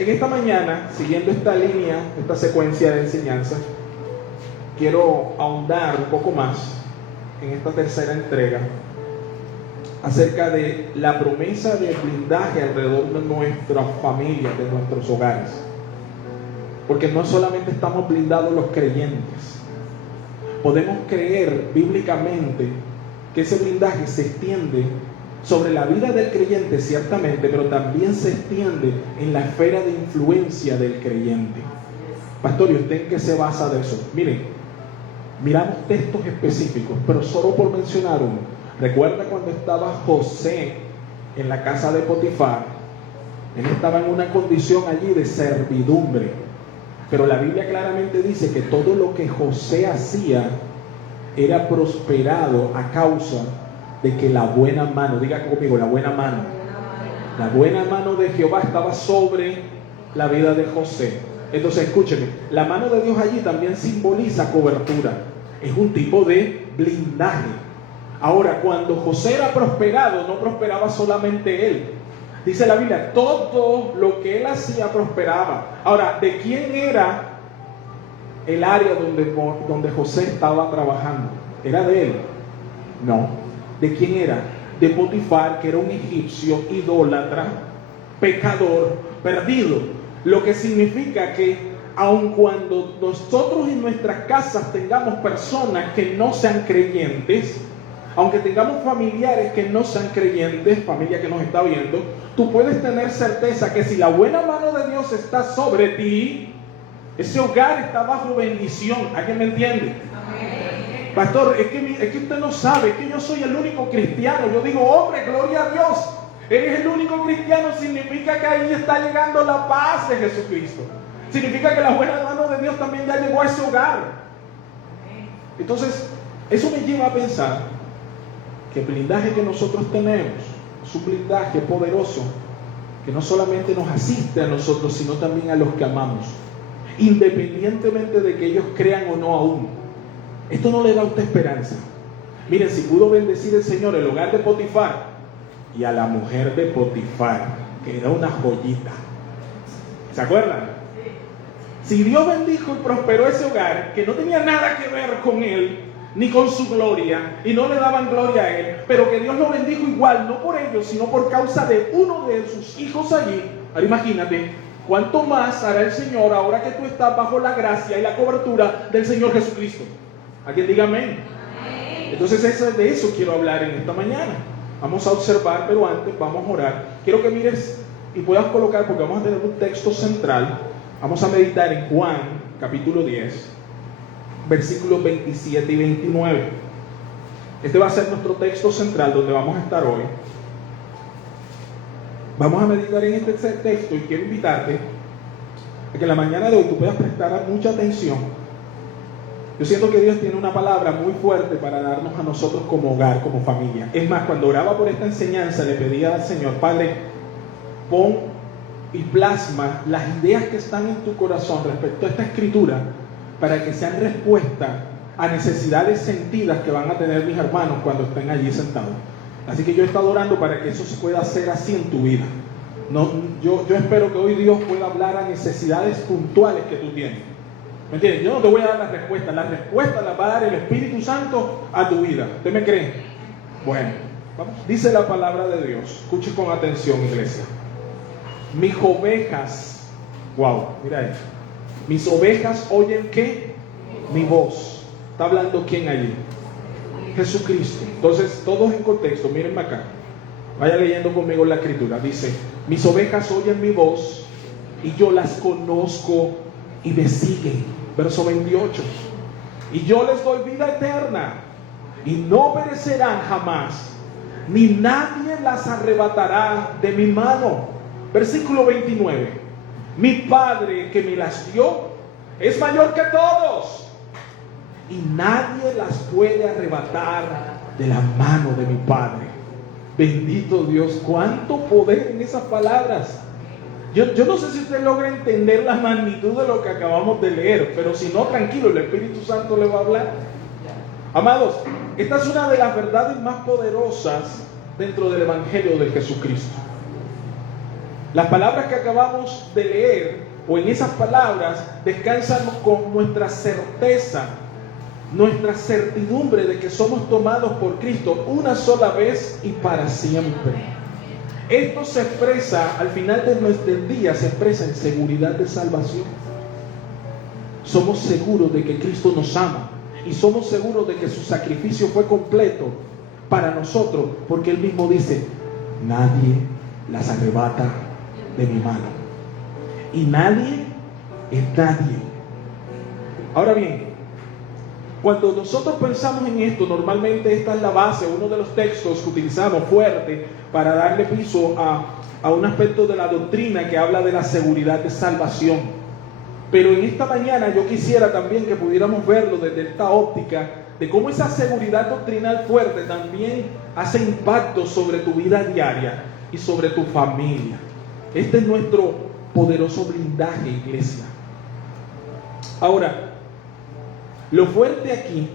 en esta mañana, siguiendo esta línea, esta secuencia de enseñanza, quiero ahondar un poco más en esta tercera entrega acerca de la promesa de blindaje alrededor de nuestras familias, de nuestros hogares. Porque no solamente estamos blindados los creyentes, podemos creer bíblicamente que ese blindaje se extiende sobre la vida del creyente, ciertamente, pero también se extiende en la esfera de influencia del creyente. Pastor, ¿y usted en qué se basa de eso? Miren, miramos textos específicos, pero solo por mencionar uno. Recuerda cuando estaba José en la casa de Potifar, él estaba en una condición allí de servidumbre, pero la Biblia claramente dice que todo lo que José hacía era prosperado a causa de que la buena mano, diga conmigo, la buena mano de Jehová estaba sobre la vida de José. Entonces escúcheme, la mano de Dios allí también simboliza cobertura, es un tipo de blindaje. Ahora, cuando José era prosperado, no prosperaba solamente él. Dice la Biblia, todo lo que él hacía prosperaba. Ahora, ¿de quién era el área donde José estaba trabajando? ¿Era de él? No. ¿De quién era? De Potifar, que era un egipcio idólatra, pecador, perdido. Lo que significa que aun cuando nosotros en nuestras casas tengamos personas que no sean creyentes, aunque tengamos familiares que no sean creyentes, familia que nos está viendo, tú puedes tener certeza que si la buena mano de Dios está sobre ti, ese hogar está bajo bendición. ¿Alguien me entiende? Amén. Pastor, es que usted no sabe, es que yo soy el único cristiano. Yo digo, hombre, gloria a Dios. Eres el único cristiano, significa que ahí está llegando la paz de Jesucristo. Significa que la buena mano de Dios también ya llegó a ese hogar. Entonces, eso me lleva a pensar que el blindaje que nosotros tenemos es un blindaje poderoso que no solamente nos asiste a nosotros, sino también a los que amamos, independientemente de que ellos crean o no aún. Esto no le da a usted esperanza. Miren, si pudo bendecir el Señor el hogar de Potifar y a la mujer de Potifar, que era una joyita, ¿se acuerdan? Si Dios bendijo y prosperó ese hogar, que no tenía nada que ver con él, ni con su gloria, y no le daban gloria a él, pero que Dios lo bendijo igual, no por ellos, sino por causa de uno de sus hijos allí. Ahora imagínate, ¿cuánto más hará el Señor ahora que tú estás bajo la gracia y la cobertura del Señor Jesucristo? ¿Alguien diga amén? Entonces de eso quiero hablar en esta mañana. Vamos a observar, pero antes vamos a orar. Quiero que mires y puedas colocar, porque vamos a tener un texto central. Vamos a meditar en Juan, capítulo 10, versículos 27 y 29. Este va a ser nuestro texto central donde vamos a estar hoy. Vamos a meditar en este texto y quiero invitarte a que en la mañana de hoy tú puedas prestar mucha atención. Yo siento que Dios tiene una palabra muy fuerte para darnos a nosotros como hogar, como familia. Es más, cuando oraba por esta enseñanza le pedía al Señor, Padre, pon y plasma las ideas que están en tu corazón respecto a esta escritura para que sean respuesta a necesidades sentidas que van a tener mis hermanos cuando estén allí sentados. Así que yo he estado orando para que eso se pueda hacer así en tu vida. Yo espero que hoy Dios pueda hablar a necesidades puntuales que tú tienes. ¿Me entiendes? Yo no te voy a dar las respuestas las va a dar el Espíritu Santo a tu vida. ¿Usted me cree? Bueno, vamos. Dice la palabra de Dios. Escuche con atención, iglesia. Mis ovejas, wow, mira esto. Mis ovejas oyen ¿qué? Mi voz. ¿Está hablando quién allí? Jesucristo. Entonces, todos en contexto, mírenme acá. Vaya leyendo conmigo la escritura. Dice, mis ovejas oyen mi voz y yo las conozco y me siguen. Verso 28. Y yo les doy vida eterna y no perecerán jamás, ni nadie las arrebatará de mi mano. Versículo 29. Mi Padre que me las dio es mayor que todos y nadie las puede arrebatar de la mano de mi Padre. Bendito Dios, cuánto poder en esas palabras. Yo no sé si usted logra entender la magnitud de lo que acabamos de leer, pero si no, tranquilo, el Espíritu Santo le va a hablar. Amados, esta es una de las verdades más poderosas dentro del Evangelio de Jesucristo. Las palabras que acabamos de leer, o en esas palabras, descansan con nuestra certeza, nuestra certidumbre de que somos tomados por Cristo una sola vez y para siempre. Esto se expresa, al final de nuestro día, se expresa en seguridad de salvación. Somos seguros de que Cristo nos ama y somos seguros de que su sacrificio fue completo para nosotros, porque Él mismo dice: nadie las arrebata de mi mano. Y nadie es nadie. Ahora bien, cuando nosotros pensamos en esto, normalmente esta es la base, uno de los textos que utilizamos fuerte para darle piso a un aspecto de la doctrina que habla de la seguridad de salvación. Pero en esta mañana yo quisiera también que pudiéramos verlo desde esta óptica de cómo esa seguridad doctrinal fuerte también hace impacto sobre tu vida diaria y sobre tu familia. Este es nuestro poderoso blindaje, iglesia. Ahora, lo fuerte aquí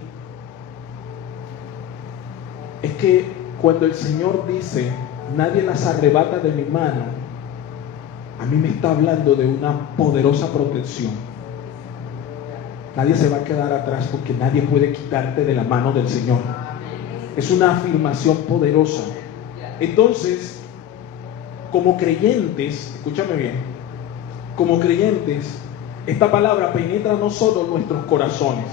es que cuando el Señor dice: nadie las arrebata de mi mano, a mí me está hablando de una poderosa protección. Nadie se va a quedar atrás, porque nadie puede quitarte de la mano del Señor. Es una afirmación poderosa. Entonces, como creyentes, escúchame bien, como creyentes, esta palabra penetra no solo nuestros corazones,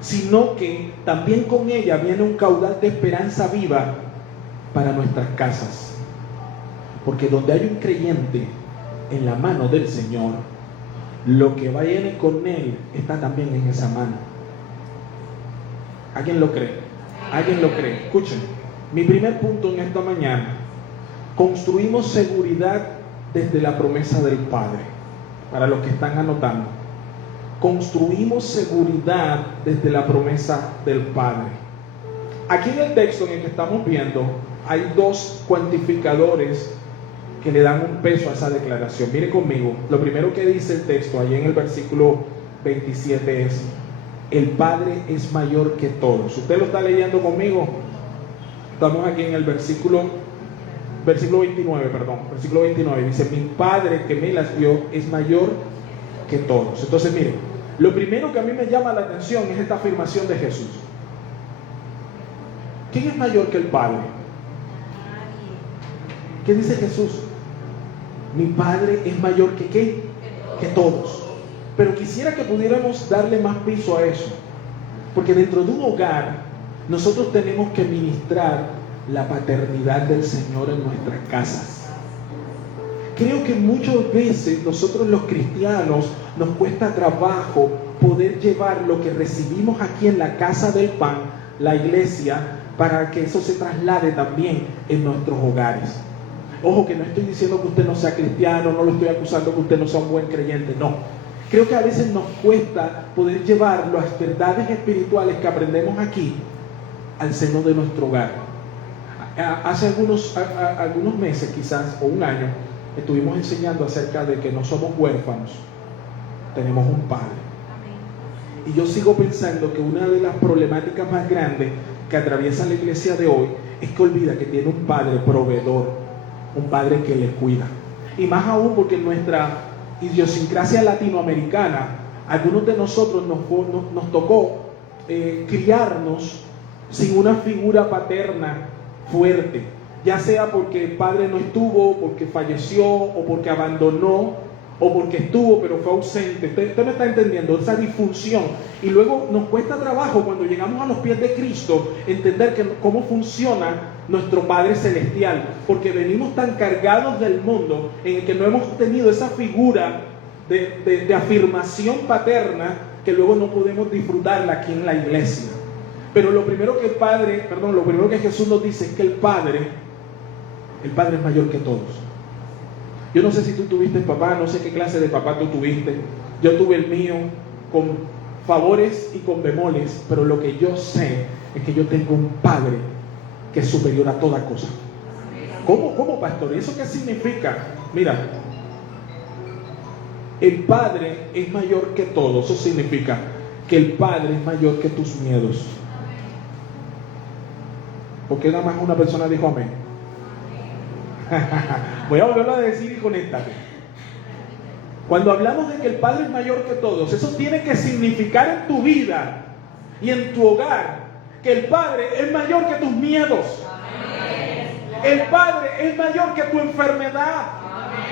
sino que también con ella viene un caudal de esperanza viva para nuestras casas. Porque donde hay un creyente en la mano del Señor, lo que viene con Él está también en esa mano. ¿Alguien lo cree? ¿Alguien lo cree? Escuchen, mi primer punto en esta mañana: construimos seguridad desde la promesa del Padre. Para los que están anotando, construimos seguridad desde la promesa del Padre. Aquí en el texto en el que estamos viendo hay dos cuantificadores que le dan un peso a esa declaración. Mire conmigo, lo primero que dice el texto allí en el versículo 27 es: el Padre es mayor que todos. ¿Usted lo está leyendo conmigo? Estamos aquí en el versículo 29, versículo 29, dice: mi Padre que me las dio es mayor que todos. Entonces mire, lo primero que a mí me llama la atención es esta afirmación de Jesús. ¿Quién es mayor que el Padre? ¿Qué dice Jesús? Mi Padre es mayor que ¿qué? Que todos. Pero quisiera que pudiéramos darle más piso a eso, porque dentro de un hogar nosotros tenemos que ministrar la paternidad del Señor en nuestras casas. Creo que muchas veces nosotros los cristianos nos cuesta trabajo poder llevar lo que recibimos aquí en la casa del pan, la iglesia, para que eso se traslade también en nuestros hogares. Ojo, que no estoy diciendo que usted no sea cristiano, no lo estoy acusando que usted no sea un buen creyente, no. Creo que a veces nos cuesta poder llevar las verdades espirituales que aprendemos aquí al seno de nuestro hogar. Hace algunos meses, quizás, o un año, estuvimos enseñando acerca de que no somos huérfanos, tenemos un Padre. Y yo sigo pensando que una de las problemáticas más grandes que atraviesa la iglesia de hoy es que olvida que tiene un Padre proveedor, un Padre que le cuida. Y más aún porque en nuestra idiosincrasia latinoamericana, algunos de nosotros nos tocó criarnos sin una figura paterna fuerte, ya sea porque el padre no estuvo, porque falleció, o porque abandonó, o porque estuvo pero fue ausente. Usted me está entendiendo esa disfunción. Y luego nos cuesta trabajo cuando llegamos a los pies de Cristo entender cómo funciona nuestro Padre Celestial, porque venimos tan cargados del mundo en el que no hemos tenido esa figura de afirmación paterna, que luego no podemos disfrutarla aquí en la iglesia. Pero lo primero que Jesús nos dice es que el Padre es mayor que todos. Yo no sé si tú tuviste papá, no sé qué clase de papá tú tuviste. Yo tuve el mío, con favores y con bemoles, pero lo que yo sé es que yo tengo un Padre que es superior a toda cosa. ¿Cómo, pastor? ¿Y eso qué significa? Mira, el Padre es mayor que todo. Eso significa que el Padre es mayor que tus miedos. ¿Por qué nada más una persona dijo amén? Voy a volverlo a decir y conéctate. Cuando hablamos de que el Padre es mayor que todos, eso tiene que significar en tu vida y en tu hogar que el Padre es mayor que tus miedos. El Padre es mayor que tu enfermedad.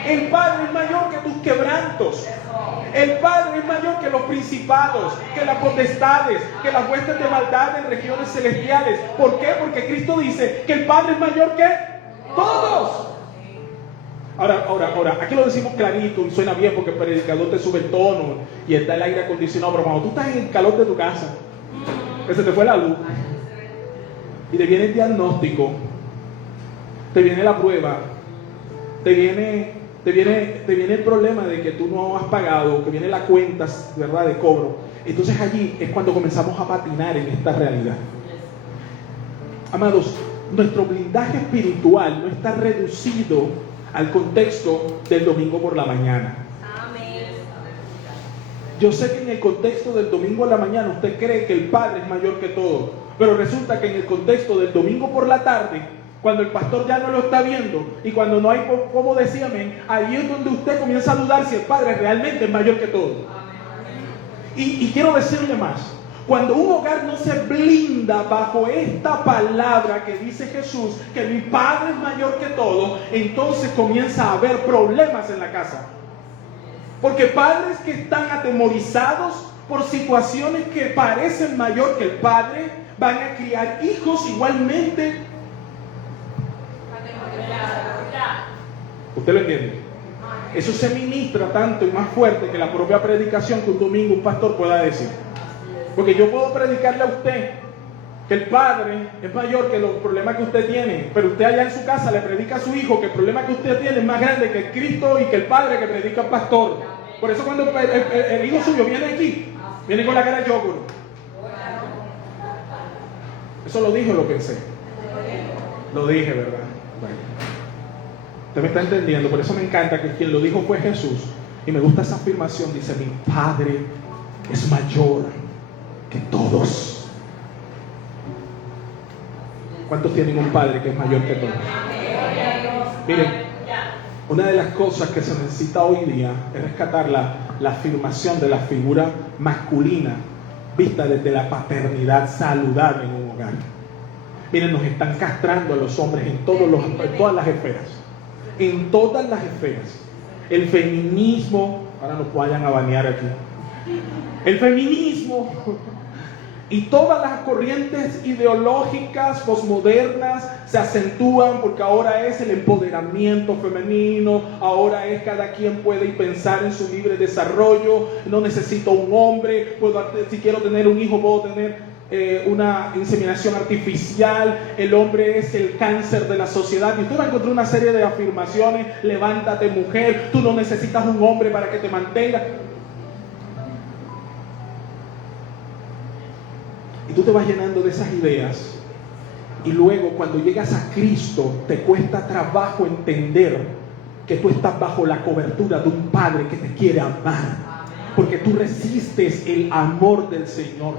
El Padre es mayor que tus quebrantos. El Padre es mayor que los principados, que las potestades, que las huestes de maldad en regiones celestiales. ¿Por qué? Porque Cristo dice que el Padre es mayor que todos. Ahora, aquí lo decimos clarito y suena bien porque el predicador te sube el tono y está el aire acondicionado, pero cuando tú estás en el calor de tu casa, que se te fue la luz y te viene el diagnóstico, te viene la prueba, te viene el problema de que tú no has pagado, que viene la cuenta, ¿verdad?, de cobro. Entonces allí es cuando comenzamos a patinar en esta realidad. Amados, nuestro blindaje espiritual no está reducido al contexto del domingo por la mañana. Yo sé que en el contexto del domingo a la mañana usted cree que el Padre es mayor que todo, pero resulta que en el contexto del domingo por la tarde, cuando el pastor ya no lo está viendo y cuando no hay cómo decir amén, ahí es donde usted comienza a dudar si el Padre realmente es mayor que todo. Y quiero decirle más. Cuando un hogar no se blinda bajo esta palabra que dice Jesús, que mi Padre es mayor que todo, entonces comienza a haber problemas en la casa. Porque padres que están atemorizados por situaciones que parecen mayor que el Padre, van a criar hijos igualmente. ¿Usted lo entiende? Eso se ministra tanto y más fuerte que la propia predicación que un domingo un pastor pueda decir. Porque yo puedo predicarle a usted que el Padre es mayor que los problemas que usted tiene, pero usted allá en su casa le predica a su hijo que el problema que usted tiene es más grande que el Cristo y que el Padre que predica al pastor. Por eso cuando el hijo suyo viene aquí, viene con la cara de yogur. Eso lo dije o lo pensé. Lo dije, ¿verdad? Bueno. Usted me está entendiendo, por eso me encanta que quien lo dijo fue Jesús. Y me gusta esa afirmación, dice, mi Padre es mayor que todos. ¿Cuántos tienen un Padre que es mayor que todos? Miren, una de las cosas que se necesita hoy día es rescatar la afirmación de la figura masculina vista desde la paternidad saludable en un hogar. Miren, nos están castrando a los hombres en todas las esferas. En todas las esferas. El feminismo, ahora nos vayan a banear aquí. El feminismo y todas las corrientes ideológicas posmodernas se acentúan porque ahora es el empoderamiento femenino, ahora es cada quien puede pensar en su libre desarrollo, no necesito un hombre, si quiero tener un hijo puedo tener una inseminación artificial, el hombre es el cáncer de la sociedad. Y usted va a encontrar una serie de afirmaciones, levántate mujer, tú no necesitas un hombre para que te mantenga. Y tú te vas llenando de esas ideas y luego cuando llegas a Cristo te cuesta trabajo entender que tú estás bajo la cobertura de un Padre que te quiere amar, porque tú resistes el amor del Señor,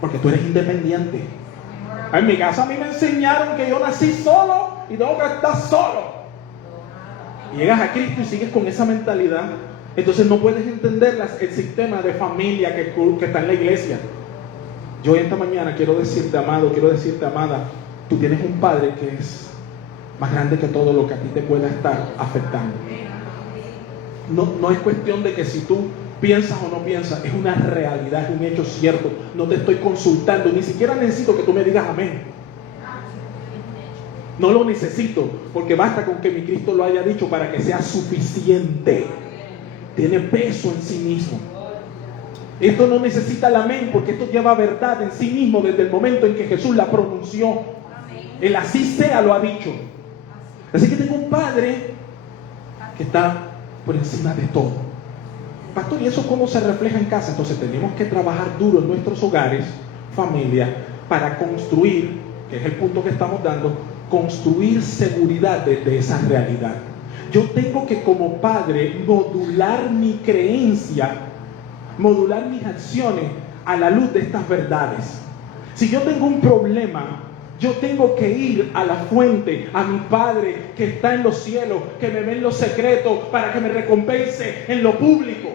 porque tú eres independiente. En mi casa a mí me enseñaron que yo nací solo y tengo que estar solo. Y llegas a Cristo y sigues con esa mentalidad. Entonces no puedes entender el sistema de familia que está en la iglesia. Yo esta mañana quiero decirte, amado, quiero decirte, amada, tú tienes un Padre que es más grande que todo lo que a ti te pueda estar afectando. No es cuestión de que si tú piensas o no piensas, es una realidad, es un hecho cierto. No te estoy consultando, ni siquiera necesito que tú me digas amén. No lo necesito, porque basta con que mi Cristo lo haya dicho para que sea suficiente. Tiene peso en sí mismo. Esto no necesita el amén, porque esto lleva verdad en sí mismo desde el momento en que Jesús la pronunció. El así sea lo ha dicho. Así que tengo un Padre que está por encima de todo. Pastor, ¿y eso cómo se refleja en casa? Entonces tenemos que trabajar duro en nuestros hogares, familia, para construir, que es el punto que estamos dando, construir seguridad desde esa realidad. Yo tengo que como padre modular mi creencia, modular mis acciones a la luz de estas verdades. Si yo tengo un problema Yo tengo que ir a la fuente, a mi Padre que está en los cielos, que me ve en lo secreto, para que me recompense en lo público.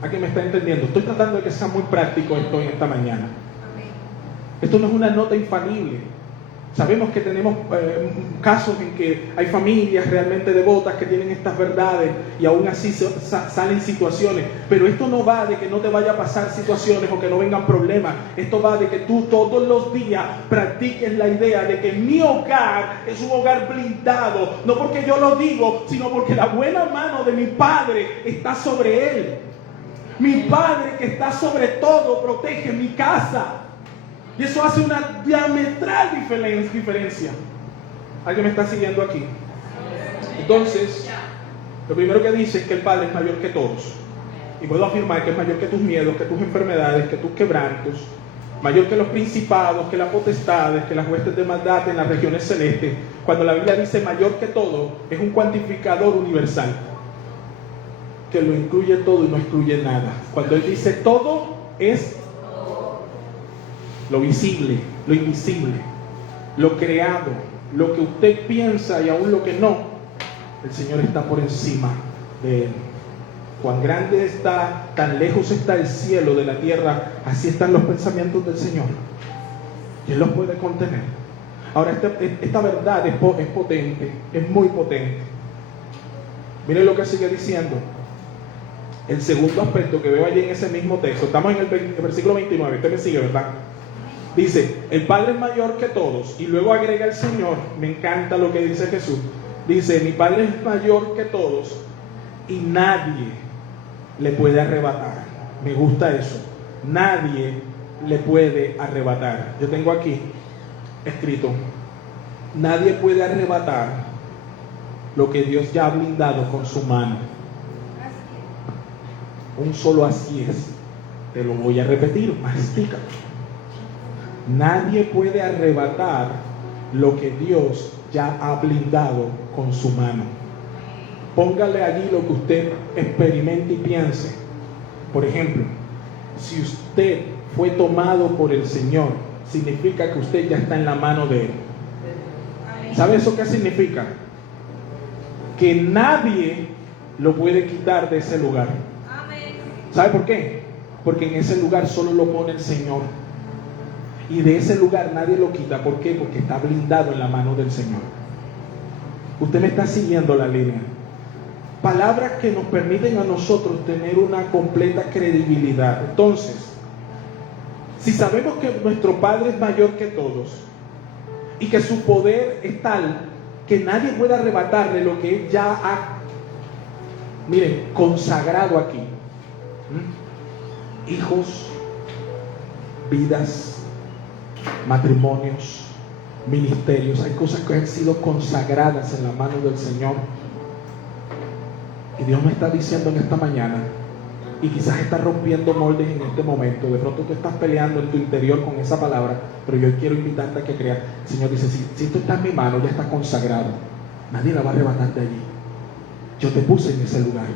¿Alguien me está entendiendo? Estoy tratando de que sea muy práctico esto en esta mañana. Esto no es una nota infalible. Sabemos que tenemos casos en que hay familias realmente devotas que tienen estas verdades y aún así salen situaciones. Pero esto no va de que no te vaya a pasar situaciones o que no vengan problemas. Esto va de que tú todos los días practiques la idea de que mi hogar es un hogar blindado. No porque yo lo digo, sino porque la buena mano de mi Padre está sobre él. Mi Padre que está sobre todo protege mi casa. Y eso hace una diametral diferencia. ¿Alguien me está siguiendo aquí? Entonces, lo primero que dice es que el Padre es mayor que todos. Y puedo afirmar que es mayor que tus miedos, que tus enfermedades, que tus quebrantos. Mayor que los principados, que las potestades, que las huestes de maldad en las regiones celestes. Cuando la Biblia dice mayor que todo, es un cuantificador universal. Que lo incluye todo y no excluye nada. Cuando Él dice todo, es lo visible, lo invisible, lo creado, lo que usted piensa y aún lo que no, el Señor está por encima de él. Cuán grande está, tan lejos está el cielo de la tierra, así están los pensamientos del Señor. Y Él los puede contener. Ahora, esta verdad es potente, es muy potente. Miren lo que sigue diciendo. El segundo aspecto que veo allí en ese mismo texto, estamos en el versículo 29, usted me sigue, ¿verdad? Dice, el Padre es mayor que todos. Y luego agrega el Señor, me encanta lo que dice Jesús. Dice, mi Padre es mayor que todos y nadie le puede arrebatar. Me gusta eso. Nadie le puede arrebatar. Yo tengo aquí escrito, nadie puede arrebatar lo que Dios ya ha blindado con su mano. Un solo así es. Te lo voy a repetir, mastícalo. Nadie puede arrebatar lo que Dios ya ha blindado con su mano. Póngale allí lo que usted experimente y piense. Por ejemplo, si usted fue tomado por el Señor, significa que usted ya está en la mano de Él. ¿Sabe eso qué significa? Que nadie lo puede quitar de ese lugar. ¿Sabe por qué? Porque en ese lugar solo lo pone el Señor. Y de ese lugar nadie lo quita. ¿Por qué? Porque está blindado en la mano del Señor. Usted me está siguiendo la línea. Palabras que nos permiten a nosotros tener una completa credibilidad. Entonces, si sabemos que nuestro Padre es mayor que todos y que su poder es tal que nadie puede arrebatarle lo que Él ya ha, miren, consagrado aquí. Hijos, vidas, matrimonios, ministerios, hay cosas que han sido consagradas en la mano del Señor. Y Dios me está diciendo en esta mañana, y quizás está rompiendo moldes en este momento, de pronto tú estás peleando en tu interior con esa palabra, pero yo quiero invitarte a que creas. El Señor dice, si esto está en mi mano, ya está consagrado, nadie la va a arrebatar de allí. Yo te puse en ese lugar.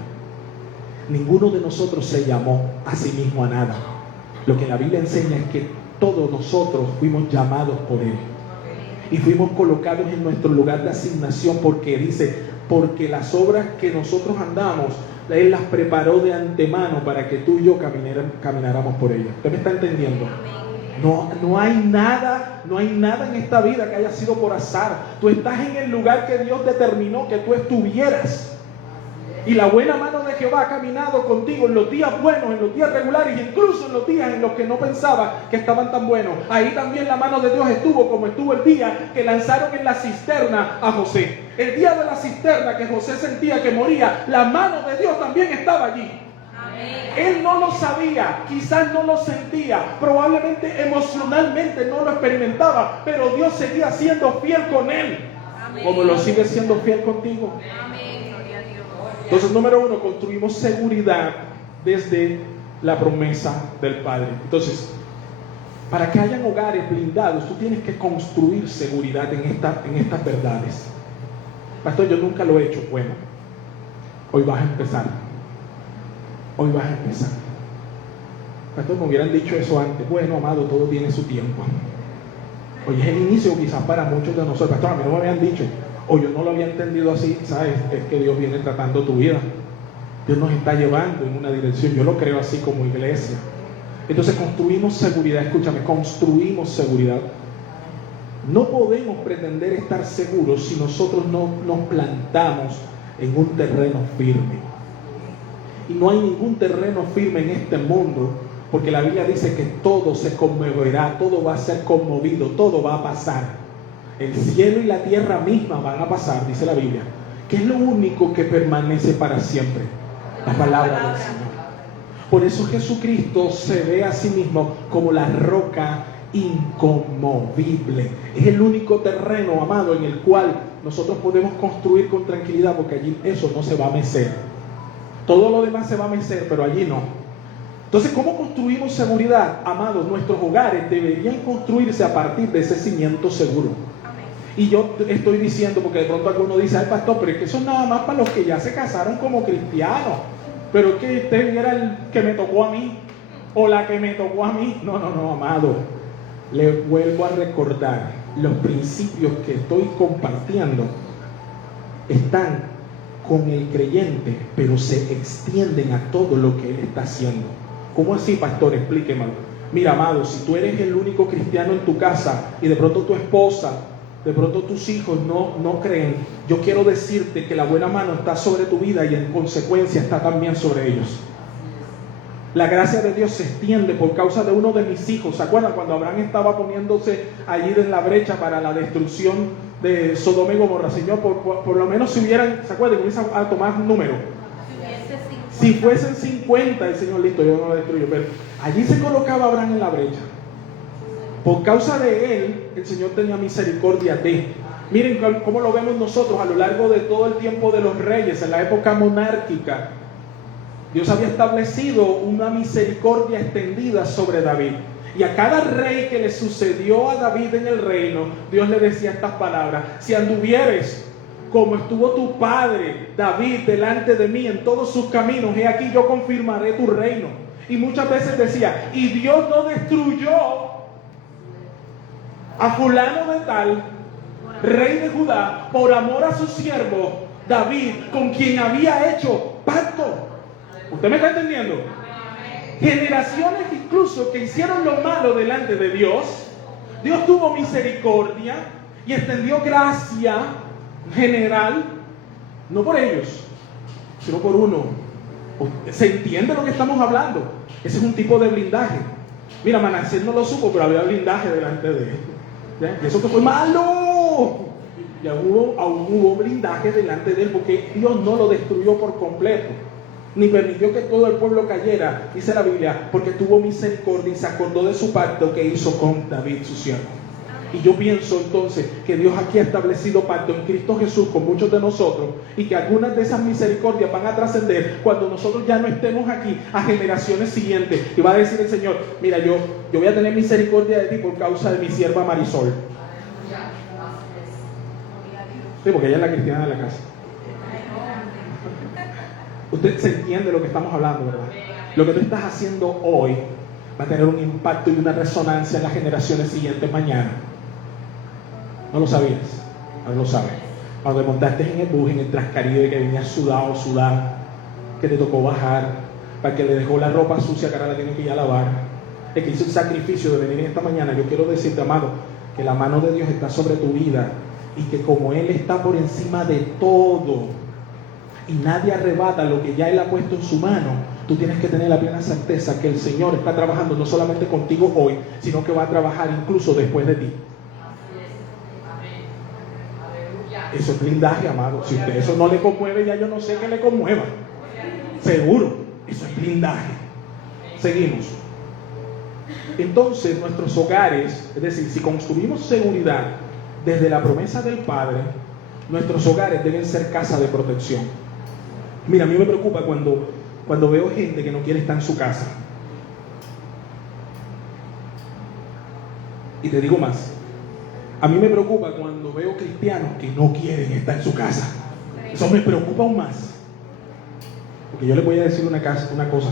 Ninguno de nosotros se llamó a sí mismo a nada. Lo que la Biblia enseña es que todos nosotros fuimos llamados por Él y fuimos colocados en nuestro lugar de asignación, porque dice, porque las obras que nosotros andamos, Él las preparó de antemano para que tú y yo camináramos por ellas. ¿Usted me está entendiendo? No hay nada en esta vida que haya sido por azar. Tú estás en el lugar que Dios determinó que tú estuvieras. Y la buena mano de Jehová ha caminado contigo en los días buenos, en los días regulares y incluso en los días en los que no pensaba que estaban tan buenos. Ahí también la mano de Dios estuvo, como estuvo el día que lanzaron en la cisterna a José. El día de la cisterna que José sentía que moría, la mano de Dios también estaba allí. Él no lo sabía, quizás no lo sentía, probablemente emocionalmente no lo experimentaba, pero Dios seguía siendo fiel con él, como lo sigue siendo fiel contigo. Entonces, número uno, construimos seguridad desde la promesa del Padre. Entonces, para que hayan hogares blindados, tú tienes que construir seguridad en estas verdades. Pastor, yo nunca lo he hecho. Bueno, hoy vas a empezar. Hoy vas a empezar. Pastor, me hubieran dicho eso antes. Bueno, amado, todo tiene su tiempo. Hoy es el inicio quizás para muchos de nosotros. Pastor, a mí no me habían dicho, o yo no lo había entendido así. ¿Sabes? Es que Dios viene tratando tu vida. Dios nos está llevando en una dirección. Yo lo creo así como iglesia. Entonces construimos seguridad. Escúchame, construimos seguridad. No podemos pretender estar seguros si nosotros no nos plantamos en un terreno firme. Y no hay ningún terreno firme en este mundo, porque la Biblia dice que todo se conmoverá, todo va a ser conmovido, todo va a pasar. El cielo y la tierra misma van a pasar, dice la Biblia. ¿Qué es lo único que permanece para siempre? La palabra del Señor. Por eso Jesucristo se ve a sí mismo como la roca inconmovible. Es el único terreno, amado, en el cual nosotros podemos construir con tranquilidad, porque allí eso no se va a mecer. Todo lo demás se va a mecer, pero allí no. Entonces, ¿cómo construimos seguridad? Amados, nuestros hogares deberían construirse a partir de ese cimiento seguro. Y yo estoy diciendo, porque de pronto alguno dice, ay pastor, pero es que eso es nada más para los que ya se casaron como cristianos. Pero es que usted era el que me tocó a mí, o la que me tocó a mí. No, amado. Le vuelvo a recordar, los principios que estoy compartiendo están con el creyente, pero se extienden a todo lo que él está haciendo. ¿Cómo así, pastor? Explíqueme. Mira, amado, si tú eres el único cristiano en tu casa y de pronto tu esposa, de pronto tus hijos no creen, yo quiero decirte que la buena mano está sobre tu vida y en consecuencia está también sobre ellos. La gracia de Dios se extiende por causa de uno de mis hijos. ¿Se acuerdan cuando Abraham estaba poniéndose allí en la brecha para la destrucción de Sodoma y Gomorra? Señor, por lo menos si hubieran, ¿se acuerdan? Hubiesen a tomar un número. Si fuesen 50, el Señor, listo, yo no lo destruyo. Pero allí se colocaba Abraham en la brecha. Por causa de él, el Señor tenía misericordia de. Miren cómo lo vemos nosotros a lo largo de todo el tiempo de los reyes, en la época monárquica. Dios había establecido una misericordia extendida sobre David. Y a cada rey que le sucedió a David en el reino, Dios le decía estas palabras: si anduvieres como estuvo tu padre David delante de mí en todos sus caminos, he aquí yo confirmaré tu reino. Y muchas veces decía, y Dios no destruyó a fulano de tal, rey de Judá, por amor a su siervo David, con quien había hecho pacto. ¿Usted me está entendiendo? Generaciones incluso que hicieron lo malo delante de Dios, Dios tuvo misericordia y extendió gracia general, no por ellos, sino por uno. ¿Se entiende lo que estamos hablando? Ese es un tipo de blindaje. Mira, Manasés no lo supo, pero había blindaje delante de él. ¿Ya? Y eso que fue malo. Y aún hubo blindaje delante de él, porque Dios no lo destruyó por completo, ni permitió que todo el pueblo cayera, dice la Biblia, porque tuvo misericordia y se acordó de su pacto que hizo con David, su siervo. Y yo pienso entonces que Dios aquí ha establecido pacto en Cristo Jesús con muchos de nosotros, y que algunas de esas misericordias van a trascender cuando nosotros ya no estemos aquí, a generaciones siguientes. Y va a decir el Señor, mira, yo voy a tener misericordia de ti por causa de mi sierva Marisol. Sí, porque ella es la cristiana de la casa. Usted se entiende lo que estamos hablando, ¿verdad? Lo que tú estás haciendo hoy va a tener un impacto y una resonancia en las generaciones siguientes mañana. ¿No lo sabías? Ahora lo sabes. Cuando te montaste en el bus, en el Transcaribe, que venías sudado, que te tocó bajar, para que le dejó la ropa sucia que ahora la tiene que ir a lavar, el que hizo el sacrificio de venir esta mañana, yo quiero decirte, amado, que la mano de Dios está sobre tu vida, y que como Él está por encima de todo, y nadie arrebata lo que ya Él ha puesto en su mano, tú tienes que tener la plena certeza que el Señor está trabajando no solamente contigo hoy, sino que va a trabajar incluso después de ti. Eso es blindaje, amado. Si usted eso no le conmueve, ya yo no sé qué le conmueva. Seguro, eso es blindaje. Seguimos. Entonces, nuestros hogares, es decir, si construimos seguridad desde la promesa del Padre, nuestros hogares deben ser casa de protección. Mira, a mí me preocupa cuando veo gente que no quiere estar en su casa. Y te digo más, a mí me preocupa cuando veo cristianos que no quieren estar en su casa. Eso me preocupa aún más. Porque yo les voy a decir una cosa.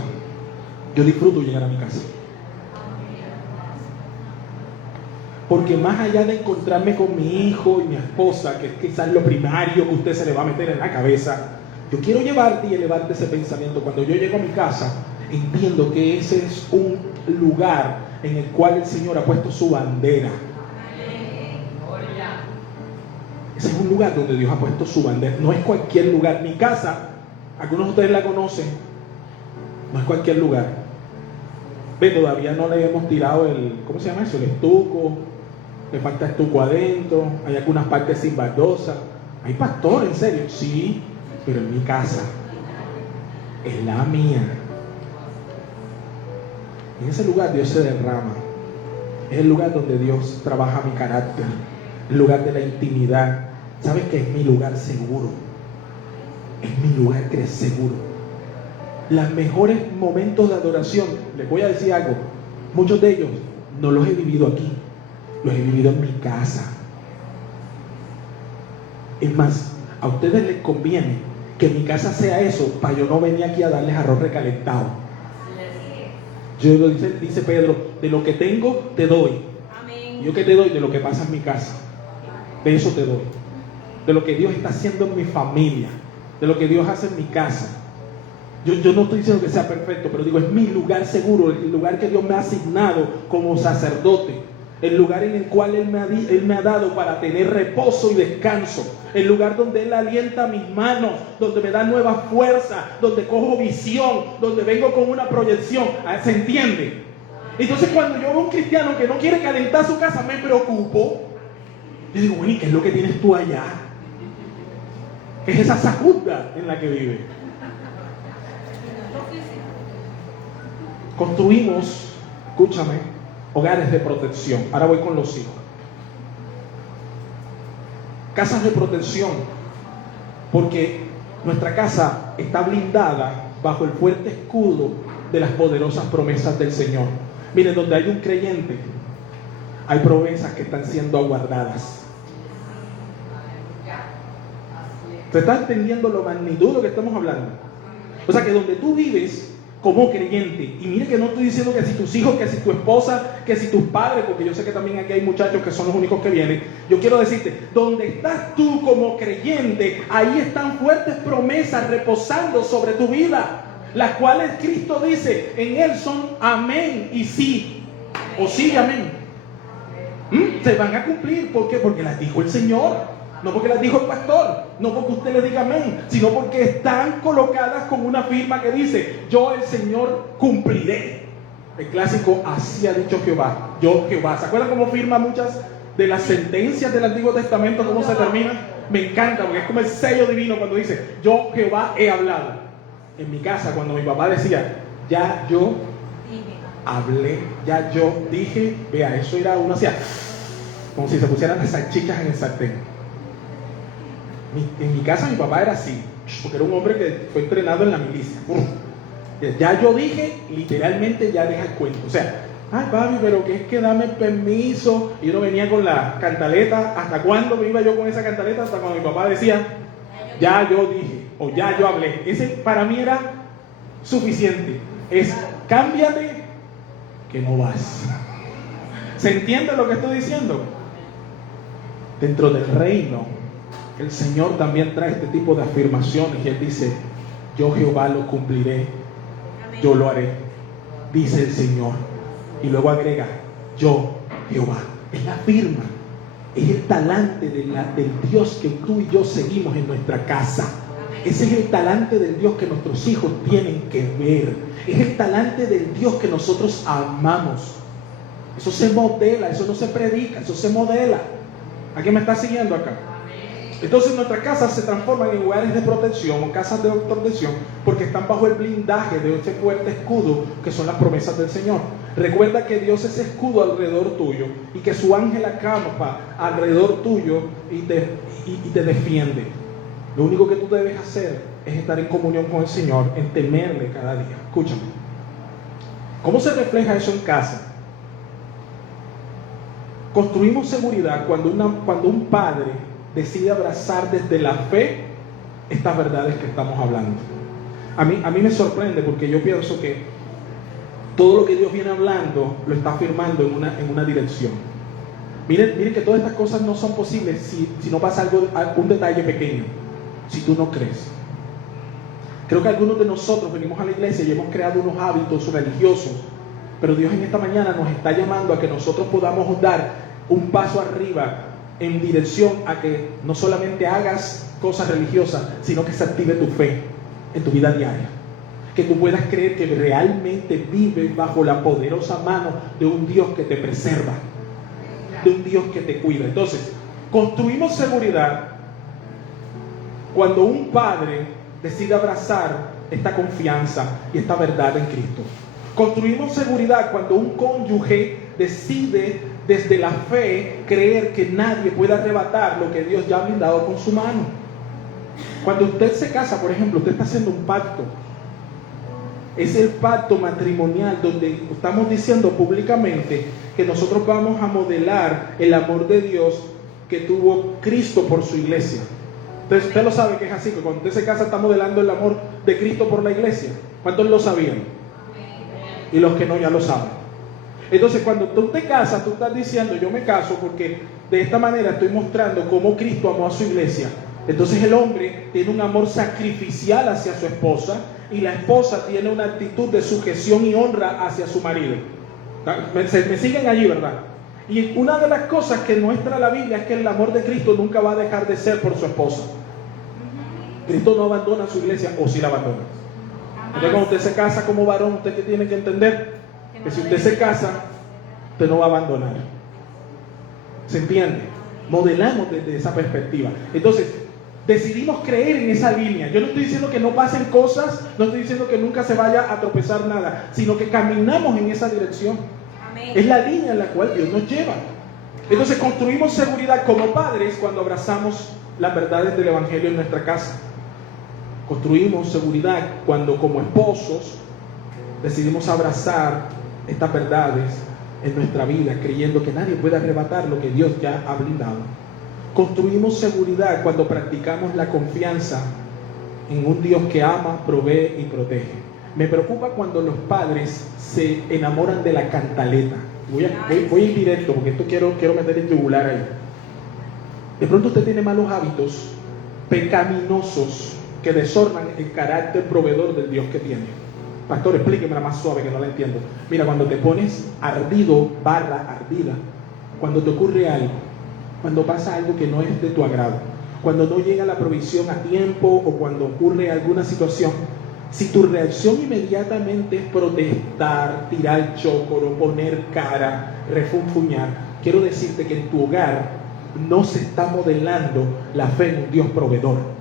yo disfruto llegar a mi casa. Porque más allá de encontrarme con mi hijo y mi esposa, que es quizás lo primario que usted se le va a meter en la cabeza, yo quiero llevarte y elevarte ese pensamiento. Cuando yo llego a mi casa, entiendo que ese es un lugar en el cual el Señor ha puesto su bandera. Ese es un lugar donde Dios ha puesto su bandera. No es cualquier lugar. Mi casa, algunos de ustedes la conocen, no es cualquier lugar. Ve, todavía no le hemos tirado ¿cómo se llama eso? El estuco. Le falta estuco adentro. Hay algunas partes sin baldosa. Hay pastor, en serio. Sí, pero en mi casa. Es la mía. En ese lugar Dios se derrama. Es el lugar donde Dios trabaja mi carácter. El lugar de la intimidad. ¿Sabes qué? Es mi lugar seguro. Es mi lugar que es seguro. Los mejores momentos de adoración, les voy a decir algo, muchos de ellos no los he vivido aquí, los he vivido en mi casa. Es más, a ustedes les conviene que mi casa sea eso, para yo no venir aquí a darles arroz recalentado. Yo lo dice Pedro, de lo que tengo te doy. Amén. ¿Yo qué te doy? De lo que pasa en mi casa. De eso te doy. De lo que Dios está haciendo en mi familia, de lo que Dios hace en mi casa. Yo no estoy diciendo que sea perfecto, pero digo, es mi lugar seguro, el lugar que Dios me ha asignado como sacerdote, el lugar en el cual Él me ha dado para tener reposo y descanso, el lugar donde Él alienta mis manos, donde me da nueva fuerza, donde cojo visión, donde vengo con una proyección. ¿Se entiende? Entonces, cuando yo veo a un cristiano que no quiere calentar su casa, me preocupo. Yo digo, bueno, ¿y qué es lo que tienes tú allá? ¿Qué es esa sajunda en la que vive? Construimos, escúchame, hogares de protección. Ahora voy con los hijos. Casas de protección, porque nuestra casa está blindada bajo el fuerte escudo de las poderosas promesas del Señor. Miren, donde hay un creyente, hay promesas que están siendo aguardadas. ¿Se está entendiendo la magnitud de lo que estamos hablando? O sea, que donde tú vives como creyente, y mire que no estoy diciendo que si tus hijos, que si tu esposa, que si tus padres, porque yo sé que también aquí hay muchachos que son los únicos que vienen. Yo quiero decirte, donde estás tú como creyente, ahí están fuertes promesas reposando sobre tu vida, las cuales Cristo dice, en Él son amén y sí, o sí y amén. Se van a cumplir. ¿Por qué? Porque las dijo el Señor. No porque las dijo el pastor, no porque usted le diga amén, sino porque están colocadas con una firma que dice, yo el Señor cumpliré. El clásico, así ha dicho Jehová, yo Jehová. ¿Se acuerdan cómo firma muchas de las sentencias del Antiguo Testamento? ¿Cómo se termina? Me encanta, porque es como el sello divino cuando dice, yo Jehová he hablado. En mi casa, cuando mi papá decía, ya yo hablé, ya yo dije, vea, eso era uno hacía como si se pusieran las salchichas en el sartén. En mi casa mi papá era así, porque era un hombre que fue entrenado en la milicia. Ya yo dije, literalmente ya deja el cuento. O sea, ay papi, pero que es que dame permiso. Y yo no venía con la cantaleta. ¿Hasta cuándo me iba yo con esa cantaleta? Hasta cuando mi papá decía, ya yo dije, o ya yo hablé. Ese para mí era suficiente. Es, cámbiate, que no vas. ¿Se entiende lo que estoy diciendo? Dentro del reino, el Señor también trae este tipo de afirmaciones y Él dice, yo Jehová lo cumpliré, yo lo haré, dice el Señor. Y luego agrega, yo Jehová. Es la firma, es el talante del Dios que tú y yo seguimos en nuestra casa. Ese es el talante del Dios que nuestros hijos tienen que ver. Es el talante del Dios que nosotros amamos. Eso se modela, eso no se predica, eso se modela. ¿A quién me está siguiendo acá? Entonces nuestras casas se transforman en lugares de protección o casas de protección porque están bajo el blindaje de este fuerte escudo que son las promesas del Señor. Recuerda que Dios es escudo alrededor tuyo y que su ángel acampa alrededor tuyo y te defiende. Lo único que tú debes hacer es estar en comunión con el Señor, en temerle cada día. Escúchame. ¿Cómo se refleja eso en casa? Construimos seguridad cuando un padre decide abrazar desde la fe estas verdades que estamos hablando. A mí me sorprende porque yo pienso que todo lo que Dios viene hablando lo está afirmando en una dirección. Miren que todas estas cosas no son posibles si no pasa un detalle pequeño, si tú no crees. Creo que algunos de nosotros venimos a la iglesia y hemos creado unos hábitos religiosos, pero Dios en esta mañana nos está llamando a que nosotros podamos dar un paso arriba en dirección a que no solamente hagas cosas religiosas, sino que se active tu fe en tu vida diaria. Que tú puedas creer que realmente vives bajo la poderosa mano de un Dios que te preserva, de un Dios que te cuida. Entonces, construimos seguridad cuando un padre decide abrazar esta confianza y esta verdad en Cristo. Construimos seguridad cuando un cónyuge decide desde la fe creer que nadie puede arrebatar lo que Dios ya ha brindado con su mano. Cuando usted se casa, por ejemplo, usted está haciendo un pacto. Es el pacto matrimonial donde estamos diciendo públicamente que nosotros vamos a modelar el amor de Dios que tuvo Cristo por su iglesia. Entonces usted lo sabe que es así, que cuando usted se casa está modelando el amor de Cristo por la iglesia. ¿Cuántos lo sabían? Y los que no ya lo saben. Entonces cuando tú te casas, tú estás diciendo yo me caso porque de esta manera estoy mostrando cómo Cristo amó a su iglesia. Entonces el hombre tiene un amor sacrificial hacia su esposa y la esposa tiene una actitud de sujeción y honra hacia su marido. Me siguen allí, ¿verdad? Y una de las cosas que muestra la Biblia es que el amor de Cristo nunca va a dejar de ser por su esposa. Cristo no abandona a su iglesia, o sí la abandona. Entonces cuando usted se casa como varón, usted que tiene que entender que si usted se casa, usted no va a abandonar. ¿Se entiende? Modelamos desde esa perspectiva. Entonces decidimos creer en esa línea. Yo no estoy diciendo que no pasen cosas, no estoy diciendo que nunca se vaya a tropezar nada, sino que caminamos en esa dirección. Amén. Es la línea en la cual Dios nos lleva. Entonces construimos seguridad como padres cuando abrazamos las verdades del Evangelio en nuestra casa. Construimos seguridad cuando como esposos decidimos abrazar estas verdades en nuestra vida, creyendo que nadie puede arrebatar lo que Dios ya ha brindado. Construimos seguridad cuando practicamos la confianza en un Dios que ama, provee y protege. Me preocupa cuando los padres se enamoran de la cantaleta. Voy a ir directo porque esto quiero meter el yugular ahí. De pronto usted tiene malos hábitos pecaminosos que desornan el carácter proveedor del Dios que tiene. Pastor, explíquemela más suave que no la entiendo. Mira, cuando te pones ardido, ardida, cuando te ocurre algo, cuando pasa algo que no es de tu agrado, cuando no llega la provisión a tiempo o cuando ocurre alguna situación, si tu reacción inmediatamente es protestar, tirar chócoro, poner cara, refunfuñar, quiero decirte que en tu hogar no se está modelando la fe en un Dios proveedor.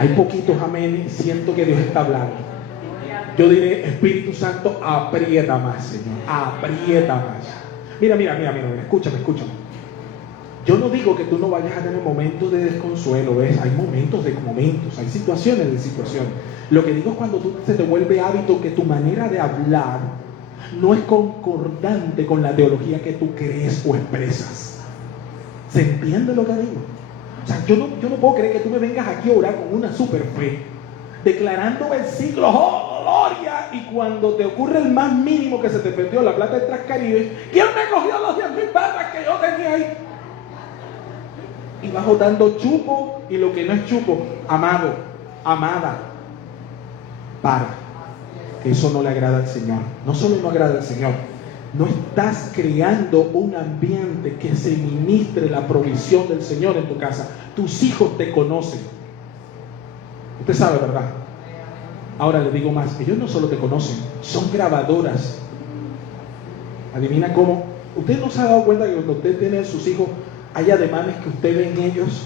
Hay poquitos amenes, siento que Dios está hablando. Yo diré, Espíritu Santo, aprieta más, Señor, aprieta más. Mira, escúchame. Yo no digo que tú no vayas a tener momentos de desconsuelo, ¿ves? Hay momentos, hay situaciones de situaciones. Lo que digo es cuando tú se te vuelve hábito que tu manera de hablar no es concordante con la teología que tú crees o expresas. ¿Se entiende lo que digo? O sea, yo no puedo creer que tú me vengas aquí a orar con una super fe, declarando versículos, ¡oh, gloria! Y cuando te ocurre el más mínimo que se te perdió la plata del Transcaribe, ¿quién me cogió los 10,000 barras que yo tenía ahí? Y vas botando chupo y lo que no es chupo, amado, amada, para. Que eso no le agrada al Señor. No solo no agrada al Señor, no estás creando un ambiente que se ministre la provisión del Señor en tu casa. Tus hijos te conocen. Usted sabe, ¿verdad? Ahora le digo más, ellos no solo te conocen, son grabadoras. Adivina cómo. ¿Usted no se ha dado cuenta que cuando usted tiene a sus hijos hay ademanes que usted ve en ellos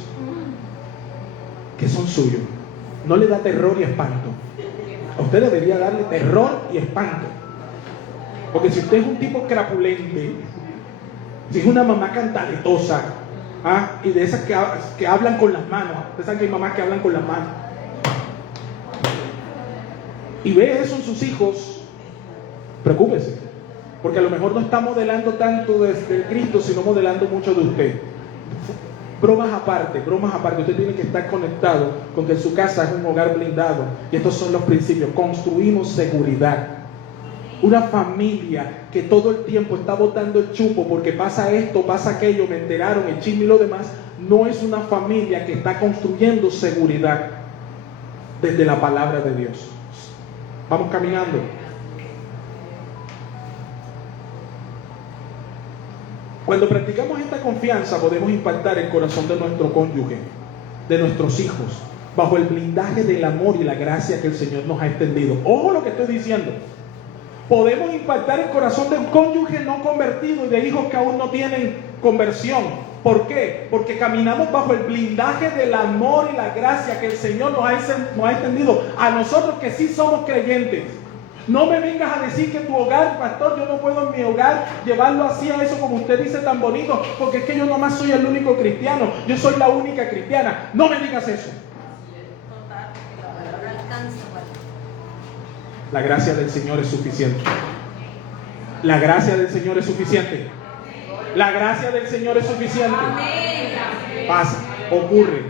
que son suyos? No le da terror y espanto. A usted debería darle terror y espanto. Porque si usted es un tipo crapulente, si es una mamá cantaletosa, y de esas que hablan con las manos, ustedes saben que hay mamás que hablan con las manos, y ve eso en sus hijos, preocúpese, porque a lo mejor no está modelando tanto desde Cristo, sino modelando mucho de usted. Bromas aparte, usted tiene que estar conectado con que su casa es un hogar blindado. Y estos son los principios. Construimos seguridad. Una familia que todo el tiempo está botando el chupo porque pasa esto, pasa aquello, me enteraron, el chisme y lo demás, no es una familia que está construyendo seguridad desde la palabra de Dios. Vamos caminando. Cuando practicamos esta confianza podemos impactar el corazón de nuestro cónyuge, de nuestros hijos, bajo el blindaje del amor y la gracia que el Señor nos ha extendido. Ojo lo que estoy diciendo. Podemos impactar el corazón de un cónyuge no convertido y de hijos que aún no tienen conversión. ¿Por qué? Porque caminamos bajo el blindaje del amor y la gracia que el Señor nos ha extendido a nosotros que sí somos creyentes. No me vengas a decir que tu hogar, pastor, yo no puedo en mi hogar llevarlo así a eso como usted dice tan bonito, porque es que yo nomás soy el único cristiano, yo soy la única cristiana. No me digas eso. La gracia del Señor es suficiente. La gracia del Señor es suficiente. La gracia del Señor es suficiente. Pasa, ocurre.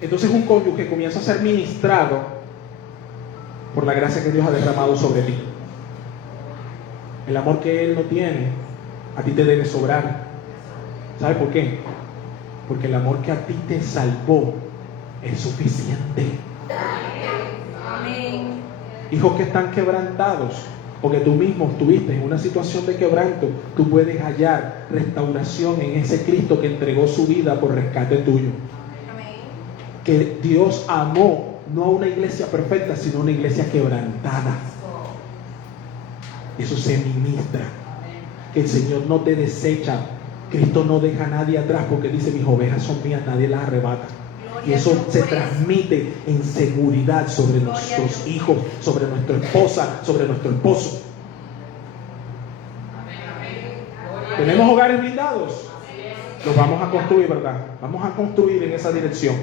Entonces un cónyuge comienza a ser ministrado por la gracia que Dios ha derramado sobre ti. El amor que Él no tiene, a ti te debe sobrar. ¿Sabe por qué? Porque el amor que a ti te salvó es suficiente. Amén. Hijos que están quebrantados, o que tú mismo estuviste en una situación de quebranto, tú puedes hallar restauración en ese Cristo que entregó su vida por rescate tuyo. Amén. Que Dios amó no a una iglesia perfecta, sino a una iglesia quebrantada. Eso se ministra. Que el Señor no te desecha. Cristo no deja a nadie atrás porque dice: mis ovejas son mías, nadie las arrebata. Y eso se transmite en seguridad sobre nuestros hijos, sobre nuestra esposa, sobre nuestro esposo. ¿Tenemos hogares blindados? Los vamos a construir, ¿verdad? Vamos a construir en esa dirección.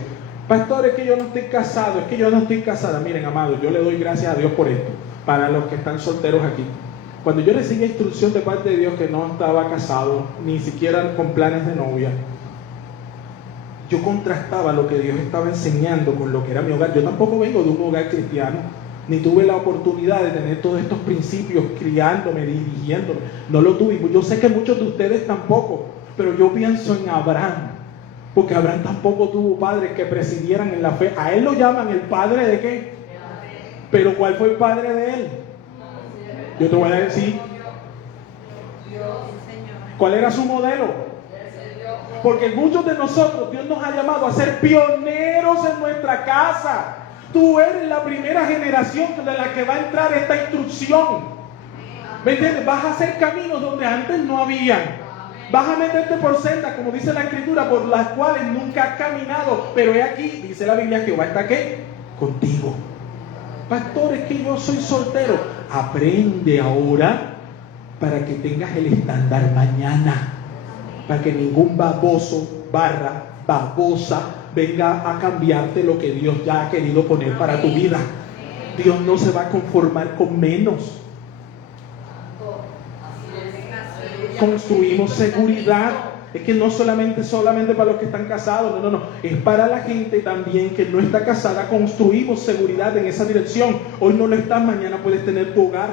Pastor, es que yo no estoy casado, es que yo no estoy casada. Miren, amados, yo le doy gracias a Dios por esto. Para los que están solteros aquí, cuando yo recibí instrucción de parte de Dios que no estaba casado, ni siquiera con planes de novia, yo contrastaba lo que Dios estaba enseñando con lo que era mi hogar. Yo tampoco vengo de un hogar cristiano, ni tuve la oportunidad de tener todos estos principios criándome, dirigiéndome. No lo tuve. Yo sé que muchos de ustedes tampoco, pero yo pienso en Abraham. Porque Abraham tampoco tuvo padres que presidieran en la fe. A él lo llaman el padre de qué. Pero ¿cuál fue el padre de él? Yo te voy a decir. ¿Cuál era su modelo? Porque muchos de nosotros, Dios nos ha llamado a ser pioneros en nuestra casa. Tú eres la primera generación de la que va a entrar esta instrucción. ¿Me entiendes? Vas a hacer caminos donde antes no habían. Vas a meterte por sendas, como dice la Escritura, por las cuales nunca has caminado. Pero he aquí, dice la Biblia, Jehová está ¿qué? Contigo. Pastor, es que yo soy soltero. Aprende ahora para que tengas el estándar mañana. Para que ningún baboso, babosa, venga a cambiarte lo que Dios ya ha querido poner para tu vida. Dios no se va a conformar con menos. Construimos seguridad. Es que no solamente para los que están casados, no, es para la gente también que no está casada. Construimos seguridad en esa dirección. Hoy no lo estás, mañana puedes tener tu hogar.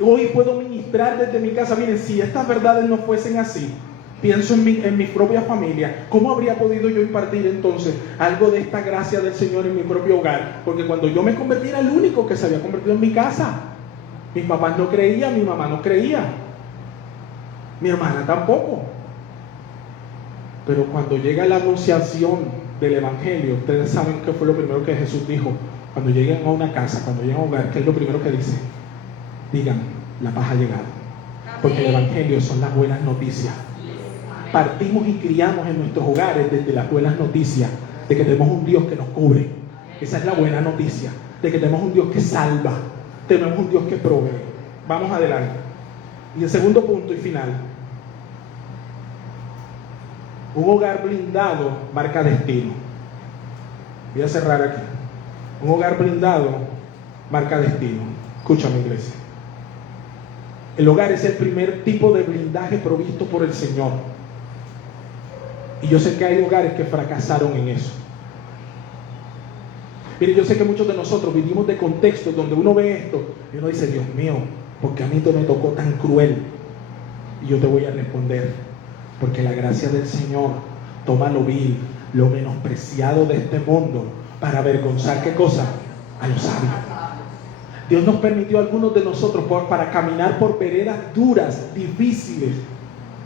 Hoy puedo ministrar desde mi casa. Miren, si estas verdades no fuesen así, pienso en mi propia familia. ¿Cómo habría podido yo impartir entonces algo de esta gracia del Señor en mi propio hogar? Porque cuando yo me convertí era el único que se había convertido en mi casa. Mis papás no creían, mi mamá no creía, mi hermana tampoco. Pero cuando llega la anunciación del Evangelio, ustedes saben qué fue lo primero que Jesús dijo. Cuando lleguen a una casa, cuando lleguen a un hogar, ¿qué es lo primero que dice? Digan, la paz ha llegado. Porque el Evangelio son las buenas noticias. Partimos y criamos en nuestros hogares desde las buenas noticias de que tenemos un Dios que nos cubre. Esa es la buena noticia. De que tenemos un Dios que salva. Tenemos un Dios que provee. Vamos adelante. Y el segundo punto y final. Un hogar blindado marca destino. Voy a cerrar aquí. Un hogar blindado marca destino. Escúchame, iglesia. El hogar es el primer tipo de blindaje provisto por el Señor. Y yo sé que hay hogares que fracasaron en eso. Mire, yo sé que muchos de nosotros vivimos de contextos donde uno ve esto y uno dice, Dios mío, porque a mí esto me tocó tan cruel. Y yo te voy a responder, porque la gracia del Señor toma lo vil, lo menospreciado de este mundo, para avergonzar, ¿qué cosa? A los sabios. Dios nos permitió a algunos de nosotros para caminar por veredas duras, difíciles,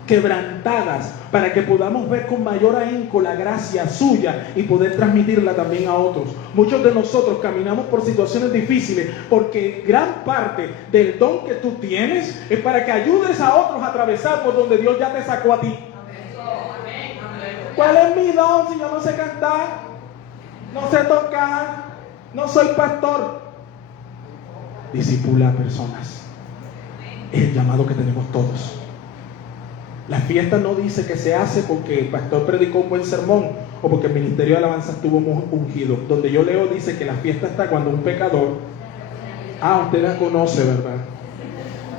quebrantadas, para que podamos ver con mayor ahínco la gracia suya y poder transmitirla también a otros. Muchos de nosotros caminamos por situaciones difíciles porque gran parte del don que tú tienes es para que ayudes a otros a atravesar por donde Dios ya te sacó a ti. ¿Cuál es mi don si yo no sé cantar? No sé tocar, no soy pastor. Discipula a personas. Es el llamado que tenemos todos. La fiesta no dice que se hace porque el pastor predicó un buen sermón o porque el ministerio de alabanza estuvo ungido. Donde yo leo dice que la fiesta está cuando un pecador, usted la conoce, ¿verdad?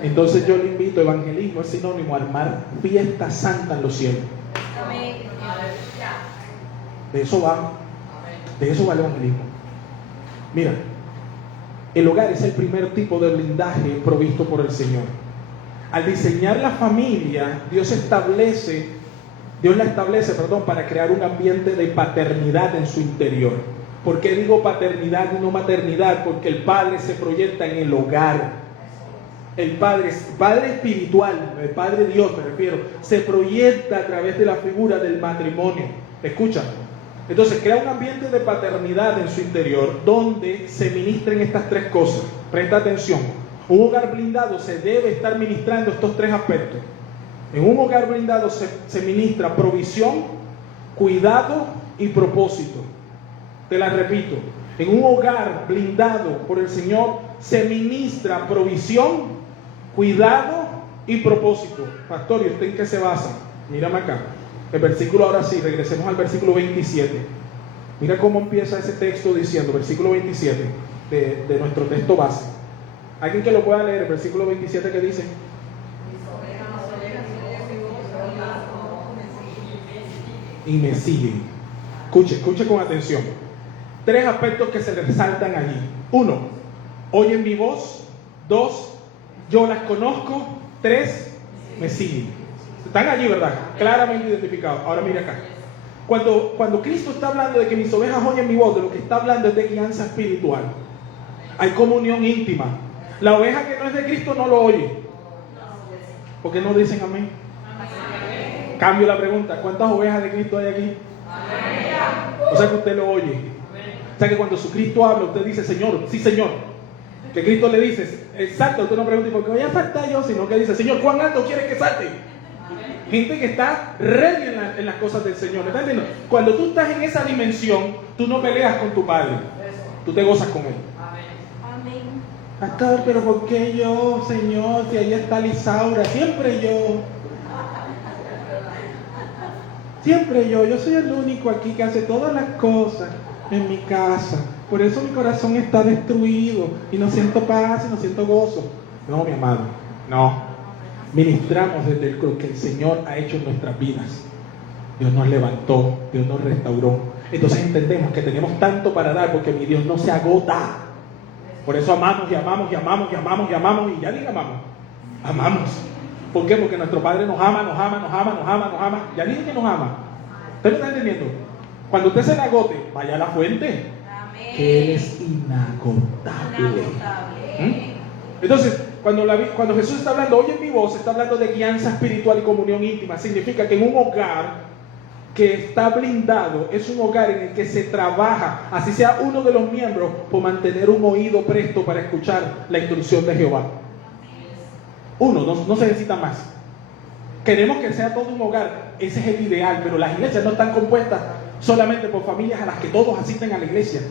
Entonces yo le invito, evangelismo es sinónimo a armar fiesta santa en los cielos. De eso va el evangelismo. Mira, el hogar es el primer tipo de blindaje provisto por el Señor. Al diseñar la familia, Dios la establece, para crear un ambiente de paternidad en su interior. ¿Por qué digo paternidad y no maternidad? Porque el padre se proyecta en el hogar. El padre espiritual, el Padre Dios me refiero, se proyecta a través de la figura del matrimonio. Escucha. Entonces crea un ambiente de paternidad en su interior donde se ministren estas tres cosas. Presta atención. Un hogar blindado se debe estar ministrando estos tres aspectos. En un hogar blindado se ministra provisión, cuidado y propósito. Te la repito. En un hogar blindado por el Señor se ministra provisión, cuidado y propósito. Pastor, ¿y usted en qué se basa? Mírame acá. El versículo, ahora sí, regresemos al versículo 27. Mira cómo empieza ese texto diciendo, versículo 27 de nuestro texto base. ¿Alguien que lo pueda leer? El versículo 27 que dice: y me siguen. Escuche con atención. Tres aspectos que se resaltan allí. 1, oyen mi voz. 2, yo las conozco. 3, me siguen. Están allí, ¿verdad? Claramente identificados. Ahora mira acá. Cuando Cristo está hablando de que mis ovejas oyen mi voz, de lo que está hablando es de guianza espiritual. Hay comunión íntima. La oveja que no es de Cristo no lo oye. ¿Por qué no dicen amén? Cambio la pregunta. ¿Cuántas ovejas de Cristo hay aquí? O sea que usted lo oye. O sea que cuando su Cristo habla, usted dice Señor, sí Señor. Que Cristo le dice, exacto, usted no pregunta ¿por qué voy a saltar yo? Sino que dice, Señor, ¿cuán alto quieres que salte? Gente que está ready en las cosas del Señor. ¿Estás entendiendo? Cuando tú estás en esa dimensión, tú no peleas con tu Padre. Tú te gozas con Él. Amén. Pastor, pero ¿por qué yo, Señor? Si ahí está Lisaura, siempre yo. Yo soy el único aquí que hace todas las cosas en mi casa. Por eso mi corazón está destruido y no siento paz y no siento gozo. No, mi amado, no. Ministramos desde lo que el Señor ha hecho en nuestras vidas. Dios nos levantó, Dios nos restauró. Entonces entendemos que tenemos tanto para dar porque mi Dios no se agota. Por eso amamos y amamos y amamos y amamos y amamos y ya diga amamos. Amamos. ¿Por qué? Porque nuestro Padre nos ama. Ya dije que nos ama. ¿Usted lo está entendiendo? Cuando usted se le agote, vaya a la fuente. Amén. Que Él es inagotable. Entonces, cuando Jesús está hablando, oye mi voz, está hablando de guianza espiritual y comunión íntima. Significa que en un hogar que está blindado, es un hogar en el que se trabaja, así sea uno de los miembros, por mantener un oído presto para escuchar la instrucción de Jehová. Uno, no se necesita más. Queremos que sea todo un hogar, ese es el ideal, pero las iglesias no están compuestas solamente por familias a las que todos asisten a la iglesia.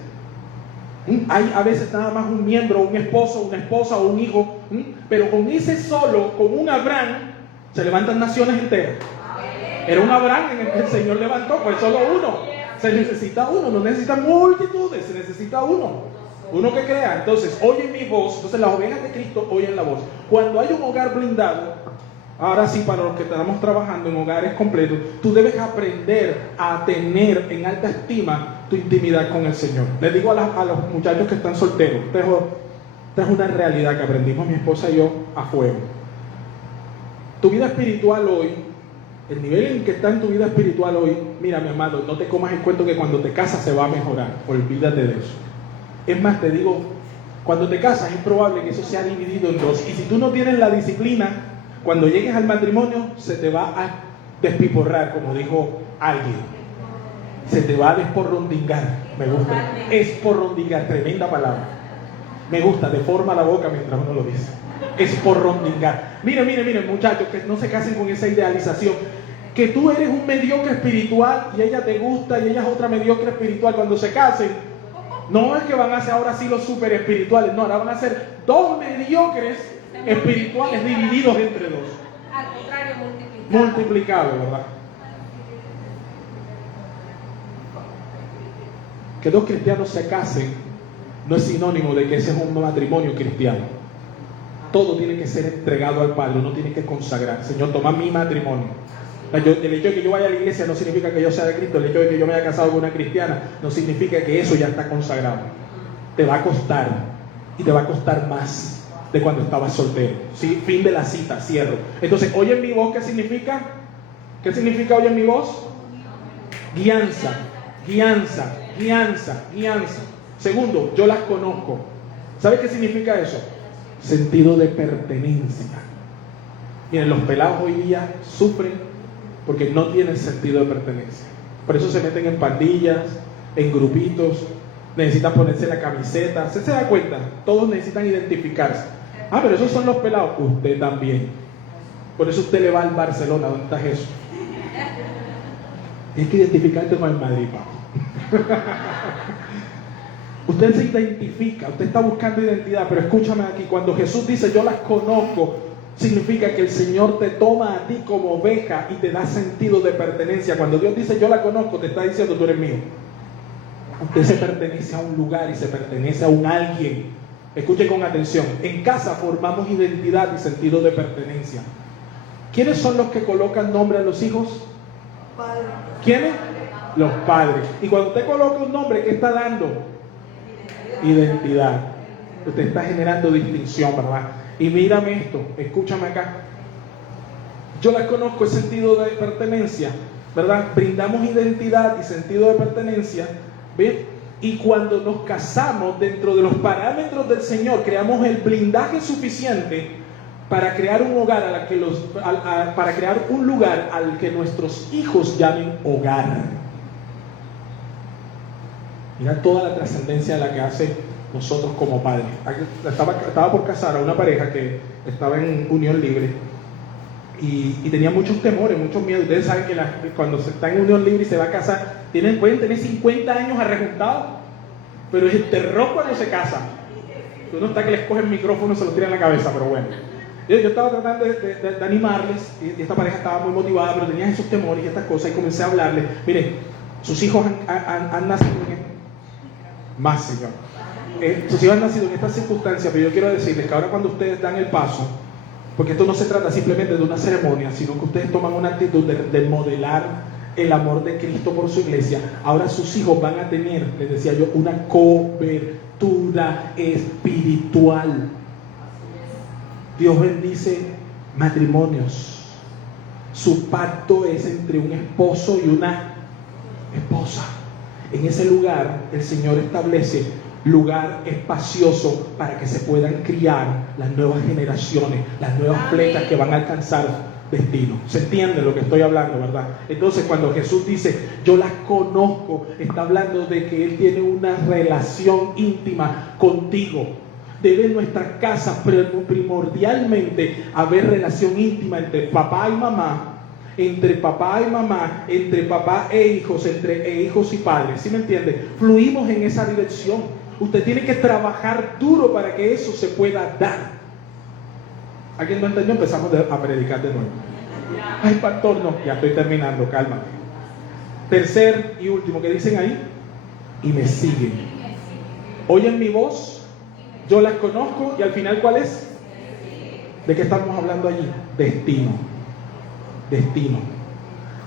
Hay a veces nada más un miembro, un esposo, una esposa o un hijo, pero con ese solo, con un Abraham, se levantan naciones enteras. Era un Abraham en el que el Señor levantó, pues solo uno. Se necesita uno, no necesita multitudes, se necesita uno. Uno que crea. Entonces, oyen mi voz. Entonces las ovejas de Cristo oyen la voz. Cuando hay un hogar blindado, ahora sí, para los que estamos trabajando en hogares completos, tú debes aprender a tener en alta estima tu intimidad con el Señor. Les digo a los muchachos que están solteros, esta es una realidad que aprendimos mi esposa y yo a fuego. Tu vida espiritual hoy, el nivel en que está en tu vida espiritual hoy, mira mi amado, no te comas el cuento que cuando te casas se va a mejorar, olvídate de eso. Es más, te digo, cuando te casas es probable que eso sea dividido en dos, y si tú no tienes la disciplina, cuando llegues al matrimonio se te va a despiporrar, como dijo alguien, se te va a desporrondingar. Me gusta, esporrondingar, tremenda palabra, me gusta, deforma la boca mientras uno lo dice. Esporrondingar. Miren muchachos, que no se casen con esa idealización, que tú eres un mediocre espiritual y ella te gusta y ella es otra mediocre espiritual. Cuando se casen, no es que van a ser ahora sí los super espirituales, no, ahora van a ser dos mediocres espirituales divididos entre dos. Al contrario, Multiplicado, ¿verdad? Que dos cristianos se casen no es sinónimo de que ese es un matrimonio cristiano. Todo tiene que ser entregado al Padre, uno tiene que consagrar. Señor, toma mi matrimonio. El hecho de que yo vaya a la iglesia no significa que yo sea de Cristo. El hecho de que yo me haya casado con una cristiana no significa que eso ya está consagrado. Te va a costar, y te va a costar más de cuando estabas soltero. ¿Sí? Fin de la cita, cierro. Entonces, oye en mi voz, ¿qué significa? ¿Qué significa oye en mi voz? Guianza, guianza, guianza, guianza. Segundo, yo las conozco. ¿Sabes qué significa eso? Sentido de pertenencia. Miren, los pelados hoy día sufren porque no tienen sentido de pertenencia. Por eso se meten en pandillas, en grupitos, necesitan ponerse la camiseta. ¿Se da cuenta? Todos necesitan identificarse. Ah, pero esos son los pelados. Usted también. Por eso usted le va al Barcelona. ¿Dónde está Jesús? Tienes que identificarte con el Madrid, papá. Usted se identifica, usted está buscando identidad, pero escúchame aquí, cuando Jesús dice yo las conozco, significa que el Señor te toma a ti como oveja y te da sentido de pertenencia. Cuando Dios dice yo la conozco, te está diciendo tú eres mío. Usted se pertenece a un lugar y se pertenece a un alguien. Escuche con atención, en casa formamos identidad y sentido de pertenencia. ¿Quiénes son los que colocan nombre a los hijos? Padre. ¿Quiénes? Los padres. Y cuando usted coloca un nombre, ¿qué está dando? Identidad. Usted está generando distinción, ¿verdad? Y mírame esto, escúchame acá. Yo las conozco, el sentido de pertenencia, ¿verdad? Brindamos identidad y sentido de pertenencia, ¿bien? Y cuando nos casamos dentro de los parámetros del Señor, creamos el blindaje suficiente para crear un hogar para crear un lugar al que nuestros hijos llamen hogar. Mira toda la trascendencia de la que hace nosotros como padres. Estaba por casar a una pareja que estaba en unión libre y tenía muchos temores, muchos miedos. Ustedes saben que cuando se está en unión libre y se va a casar, pueden tener 50 años arrejuntados, pero es el terror cuando se casan. Uno está que les coge el micrófono y se lo tira en la cabeza, pero bueno. Yo estaba tratando de animarles, y esta pareja estaba muy motivada, pero tenía esos temores y estas cosas, y comencé a hablarles. Miren, sus hijos han nacido más, Señor. Sus hijos han nacido en estas circunstancias, pero yo quiero decirles que ahora cuando ustedes dan el paso, porque esto no se trata simplemente de una ceremonia, sino que ustedes toman una actitud de modelar el amor de Cristo por su iglesia, ahora sus hijos van a tener, les decía yo, una cobertura espiritual. Dios bendice matrimonios. Su pacto es entre un esposo y una esposa. En ese lugar el Señor establece lugar espacioso para que se puedan criar las nuevas generaciones, las nuevas flechas que van a alcanzar destino. ¿Se entiende lo que estoy hablando, verdad? Entonces cuando Jesús dice yo las conozco, está hablando de que Él tiene una relación íntima contigo. Debe en nuestras casas primordialmente haber relación íntima entre papá y mamá, entre papá y mamá, entre papá e hijos, entre hijos y padres. ¿Sí me entiende? Fluimos en esa dirección. Usted tiene que trabajar duro para que eso se pueda dar. ¿Alguien no entendió? Empezamos a predicar de nuevo. Ay, pastor, no, ya estoy terminando, cálmate. Tercer y último, ¿qué dicen ahí? Y me siguen. Oyen mi voz, yo las conozco, y al final, ¿cuál es? ¿De qué estamos hablando allí? Destino. destino.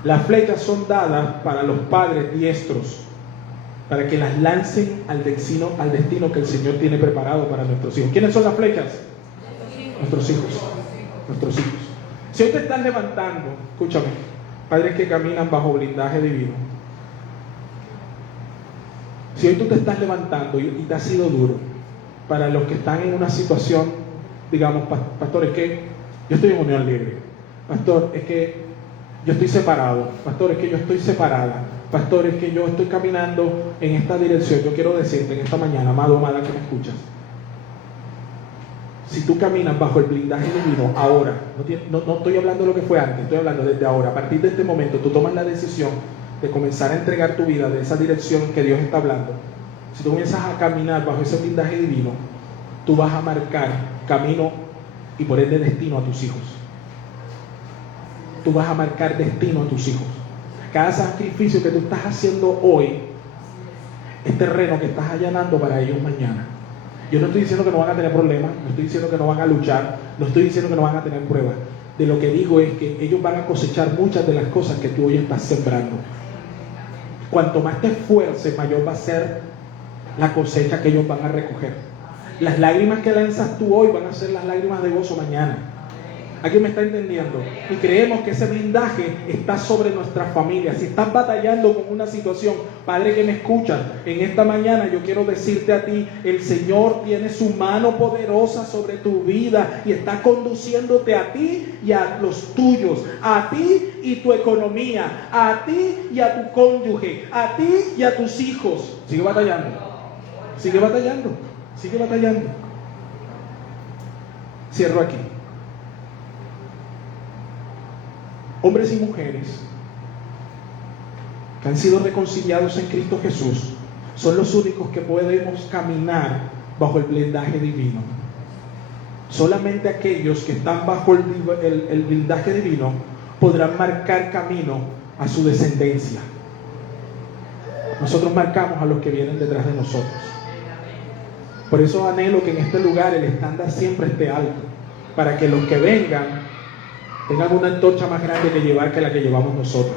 Las flechas son dadas para los padres diestros, para que las lancen al destino que el Señor tiene preparado para nuestros hijos. ¿Quiénes son las flechas? Nuestros hijos. Nuestros hijos. Si hoy te están levantando, escúchame, padres que caminan bajo blindaje divino. Si hoy tú te estás levantando y te ha sido duro, para los que están en una situación, digamos, pastor, es que yo estoy en unión libre. Pastor, es que yo estoy separado. Pastor, es que yo estoy separada. Pastor, es que yo estoy caminando en esta dirección. Yo quiero decirte en esta mañana, amado, amada que me escuchas, si tú caminas bajo el blindaje divino ahora, no estoy hablando de lo que fue antes, estoy hablando desde ahora, a partir de este momento, tú tomas la decisión de comenzar a entregar tu vida de esa dirección que Dios está hablando. Si tú comienzas a caminar bajo ese blindaje divino, tú vas a marcar camino y por ende destino a tus hijos. Tú vas a marcar destino a tus hijos. Cada sacrificio que tú estás haciendo hoy es terreno que estás allanando para ellos mañana. Yo no estoy diciendo que no van a tener problemas, no estoy diciendo que no van a luchar, no estoy diciendo que no van a tener pruebas. De lo que digo es que ellos van a cosechar muchas de las cosas que tú hoy estás sembrando. Cuanto más te esfuerces, mayor va a ser la cosecha que ellos van a recoger. Las lágrimas que lanzas tú hoy van a ser las lágrimas de gozo mañana. ¿Alguien me está entendiendo? Y creemos que ese blindaje está sobre nuestras familias. Si estás batallando con una situación, padre que me escuchas, en esta mañana yo quiero decirte a ti, el Señor tiene su mano poderosa sobre tu vida y está conduciéndote a ti y a los tuyos, a ti y tu economía, a ti y a tu cónyuge, a ti y a tus hijos. Sigue batallando, sigue batallando, sigue batallando. Cierro aquí. Hombres y mujeres que han sido reconciliados en Cristo Jesús son los únicos que podemos caminar bajo el blindaje divino. Solamente aquellos que están bajo el blindaje divino podrán marcar camino a su descendencia. Nosotros marcamos a los que vienen detrás de nosotros. Por eso anhelo que en este lugar el estándar siempre esté alto, para que los que vengan tengan una antorcha más grande que llevar que la que llevamos nosotros.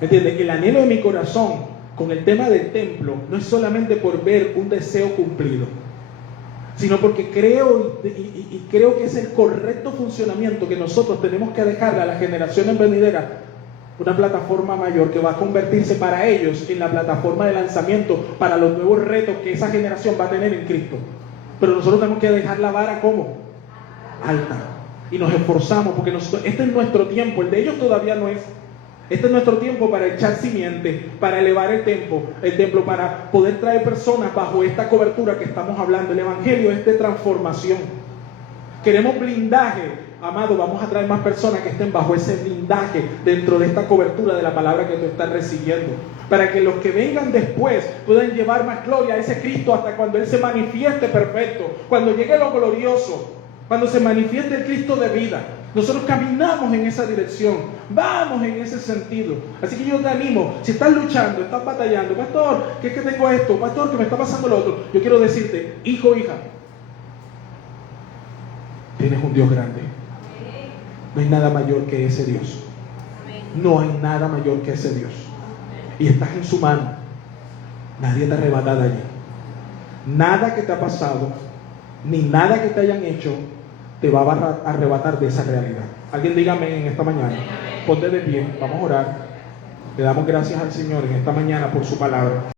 ¿Me entiendes? El anhelo de mi corazón con el tema del templo no es solamente por ver un deseo cumplido, sino porque creo y creo que es el correcto funcionamiento que nosotros tenemos que dejarle a las generaciones venideras, una plataforma mayor que va a convertirse para ellos en la plataforma de lanzamiento para los nuevos retos que esa generación va a tener en Cristo. Pero nosotros tenemos que dejar la vara ¿cómo? Alta. Y nos esforzamos porque este es nuestro tiempo, el de ellos todavía no es. Este es nuestro tiempo para echar simiente, para elevar el templo, para poder traer personas bajo esta cobertura que estamos hablando. El Evangelio es de transformación. Queremos blindaje, amado, vamos a traer más personas que estén bajo ese blindaje dentro de esta cobertura de la palabra que tú estás recibiendo, para que los que vengan después puedan llevar más gloria a ese Cristo hasta cuando Él se manifieste perfecto, cuando llegue lo glorioso. Cuando se manifieste el Cristo de vida, nosotros caminamos en esa dirección, vamos en ese sentido. Así que yo te animo, si estás luchando, estás batallando, pastor, que es que tengo esto, pastor, que me está pasando lo otro, yo quiero decirte, hijo, hija, tienes un Dios grande. No hay nada mayor que ese Dios. No hay nada mayor que ese Dios. Y estás en su mano. Nadie te arrebata de allí. Nada que te ha pasado, ni nada que te hayan hecho te va a arrebatar de esa realidad. Alguien dígame en esta mañana. Ponte de pie, vamos a orar. Le damos gracias al Señor en esta mañana por su palabra.